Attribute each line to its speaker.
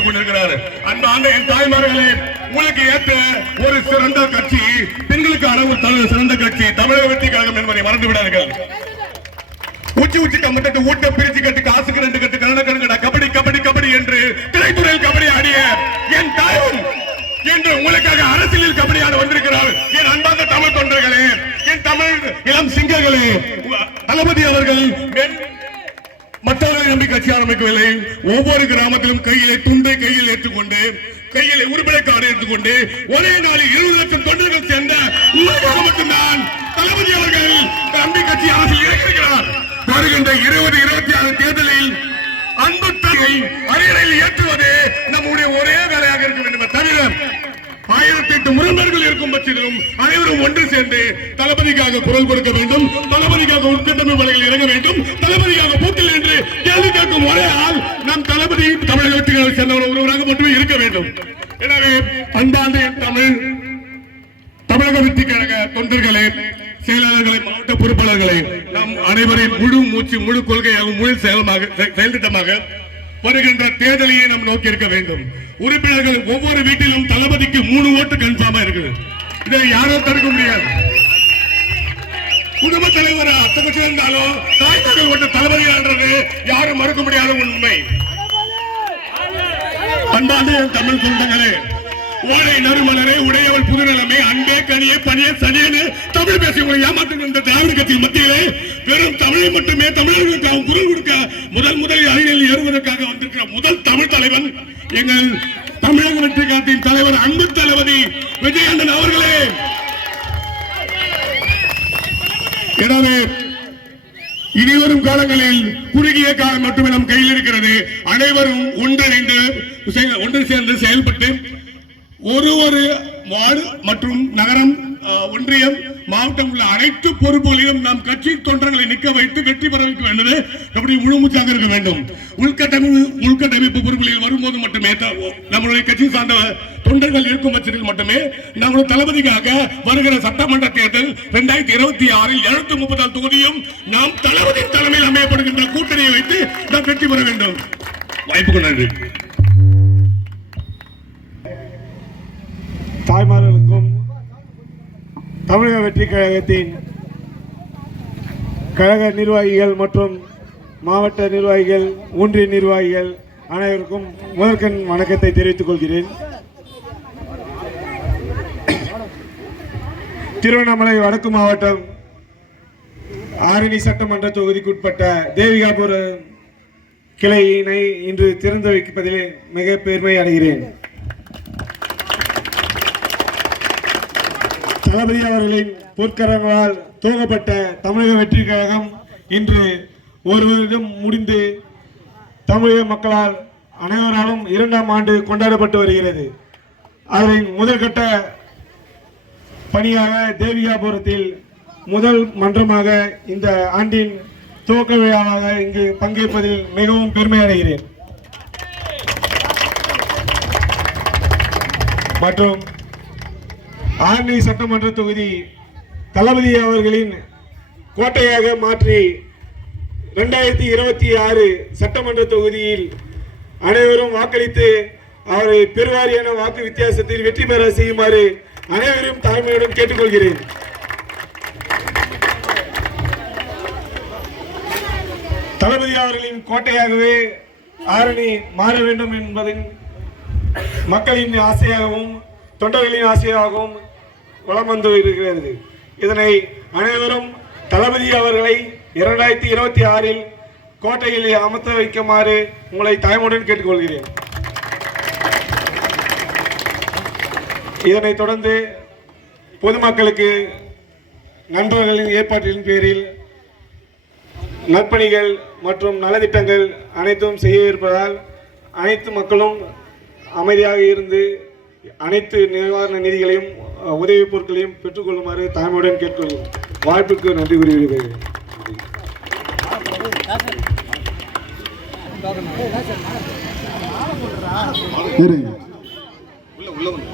Speaker 1: வைத்துக் கொண்டிருக்கிறார். அந்த என் தாய்மார்களே உங்களுக்கு ஏற்ற ஒரு சிறந்த கட்சி பெண்களுக்கான ஒரு சிறந்த கட்சி தமிழக வெற்றி கழகம் என்பதை மறந்து விடாதீர்கள். உச்சி உச்சி கம்பத்தட்டு ஊட்ட பிரிச்சு கட்டு காசுக்கு ரெண்டு கட்டு கண்ண கணக்கடா கபடி கபடி கபடி என்று திரைத்துறையில் கபடி ஆடிய என் தாயும் என்று உங்களுக்காக அரசியலில் கபடி ஆட வந்திருக்கிறார். என் அன்பார்ந்த தமிழ் தொண்டர்களே என் தமிழ் இளம் சிங்கங்களே தளபதி அவர்கள் நம்பி கட்சி ஆரம்பிக்கவில்லை. ஒவ்வொரு கிராமத்திலும் கையிலே துண்டை கையில் ஏற்றுக்கொண்டு கையிலே உறுப்பினர் கார்டு எடுத்துக்கொண்டு ஒரே நாளில் இருபது லட்சம் தொண்டர்கள் சேர்ந்த ஊரக மட்டும்தான் தளபதி அவர்கள் நம்பி கட்சி அரசில் இறக்கிறார் வருகின்ற இருபது இருபத்தி ஆறு தேர்தலில் அன்பு தகை அரியணையில் ஏற்றுவது நம்முடைய ஒரே வேலையாக இருக்க வேண்டும் தவிர ஆயிரத்தி எட்டு முரண்பாடுகள் இருக்கும் பட்சத்திலும் அனைவரும் ஒன்று சேர்ந்து தளபதிக்காக குரல் கொடுக்க வேண்டும் தளபதிக்காக உட்கட்டமைப்பு வலையில் இறங்க வேண்டும் தளபதிக்காக போட்டில் என்று கேள்வி கேட்கும் ஒரே ஆள் நம் தளபதி தமிழக வெற்றிகளை சேர்ந்தவர் ஒருவராக மட்டுமே இருக்க வேண்டும் எனவே அன்பார்ந்த என் தமிழ் தமிழக வெற்றி கழக தொண்டர்களே செயலாளர்களே மாவட்ட பொறுப்பாளர்களே நம் அனைவரின் முழு மூச்சு முழு கொள்கையாக முழு செயலமாக செயல்திட்டமாக வருகின்ற தேர்தலையே நாம் நோக்கி இருக்க வேண்டும். உறுப்பினர்கள் ஒவ்வொரு வீட்டிலும் தளபதிக்கு மூணு ஓட்டு கன்ஃபார்மா இருக்குது. இதை யாரும் தடுக்க முடியாது. குடும்ப தலைவர் அத்த கட்சியில் இருந்தாலும் தாய் மகள் ஓட்டு தளபதியான்றது யாரும் மறுக்க முடியாத உண்மை. அன்பார்ந்த தமிழ் சொந்தங்களே ஓடை நறுமலரே உடையவள் புதுநிலைமை அன்பே கனியே பணியே சனியனு. தமிழ் பேசி உங்களை ஏமாத்துகிற இந்த திராவிட கட்சியின் மத்தியிலே. வெறும் தமிழை மட்டுமே தமிழர்களுக்கு அவன் குரல் கொடுக்க முதல் முதலில் அறிஞர்கள் ஏறுவதற்காக வந்திருக்கிற முதல் தமிழ் தலைவன் எங்கள் தமிழக வெற்றி காட்டின் தலைவர் அன்பு தளபதி விஜயண்ணன் அவர்களே. எனவே இனிவரும் காலங்களில் குறுகிய காலம் மட்டுமே நம் கையில் இருக்கிறது. அனைவரும் ஒன்றிணைந்து ஒன்று சேர்ந்து செயல்பட்டு ஒரு ஒரு வார்டு மற்றும் நகரம் ஒன்றியம் மாவட்டம் உள்ள அனைத்து பொறுப்புகளையும் நாம் கட்சி தொண்டர்களை நிற்க வைத்து வெற்றி பெற வைக்க வேண்டியது அப்படி முழுமூச்சாக இருக்க வேண்டும்? உள்கட்டமைப்பு உள்கட்டமைப்பு பொறுப்புகளில் வரும்போது மட்டுமே நம்மளுடைய கட்சி சார்ந்த தொண்டர்கள் இருக்கும் பட்சத்தில் மட்டுமே நம்முடைய தளபதிக்காக வருகிற சட்டமன்ற தேர்தல் இரண்டாயிரத்தி இருபத்தி ஆறில் எழுநூத்தி முப்பதாம் தொகுதியும் நாம் தளபதி தலைமையில் அமையப்படுகின்ற கூட்டணியை வைத்து நாம் வெற்றி பெற வேண்டும். வாய்ப்புக்கு நன்றி.
Speaker 2: தாய்மார்களுக்கும் தமிழக வெற்றி கழகத்தின் கழக நிர்வாகிகள் மற்றும் மாவட்ட நிர்வாகிகள் ஒன்றிய நிர்வாகிகள் அனைவருக்கும் முதற்கண் வணக்கத்தை தெரிவித்துக் கொள்கிறேன். திருவண்ணாமலை வடக்கு மாவட்டம் ஆரணி சட்டமன்ற தொகுதிக்குட்பட்ட தேவிகாபுரம் கிளையினை இன்று திறந்து வைப்பதில் மிக பெருமை அடைகிறேன். தளபதி அவர்களின் பொற்கரங்களால் துவங்கப்பட்ட தமிழக வெற்றி கழகம் இன்று ஒரு வருடம் முடிந்து தமிழக மக்களால் அனைவராலும் இரண்டாம் ஆண்டு கொண்டாடப்பட்டு வருகிறது. அதன் முதற்கட்ட பணியாக தேவிகாபுரத்தில் முதல் மன்றமாக இந்த ஆண்டின் துவக்க விழாவாக இங்கு பங்கேற்பதில் மிகவும் பெருமை அடைகிறேன் மற்றும் ஆரணி சட்டமன்ற தொகுதி தளபதி அவர்களின் கோட்டையாக மாற்றி ரெண்டாயிரத்தி இருபத்தி ஆறு சட்டமன்ற தொகுதியில் அனைவரும் வாக்களித்து அவரை பெருவாரியான வாக்கு வித்தியாசத்தில் வெற்றி பெற செய்யுமாறு அனைவரும் தாழ்மையுடன் கேட்டுக்கொள்கிறேன். தளபதி அவர்களின் கோட்டையாகவே ஆரணி மாற வேண்டும் என்பதின் மக்களின் ஆசையாகவும் தொண்டர்களின் ஆசையாகவும் வலம் வந்து இருக்கிறது. இதனை அனைவரும் தளபதி அவர்களை இரண்டாயிரத்தி இருபத்தி ஆறில் கோட்டையில் அமர்த்த வைக்குமாறு உங்களை தாய்மொழியுடன் கேட்டுக்கொள்கிறேன். இதனைத் தொடர்ந்து பொதுமக்களுக்கு நண்பர்களின் ஏற்பாட்டின் பேரில் நற்பணிகள் மற்றும் நலத்திட்டங்கள் அனைத்தும் செய்ய இருப்பதால் அனைத்து மக்களும் அமைதியாக இருந்து அனைத்து நிவாரண நிதிகளையும் அஹ், உதவிப் பொருட்களையும் பெற்றுக்கொள்ளுமாறு தாய்மையுடன் கேட்கொள்கிறேன் வாய்ப்புக்கு நன்றி கூறுகிறேன்
Speaker 3: இருங்க.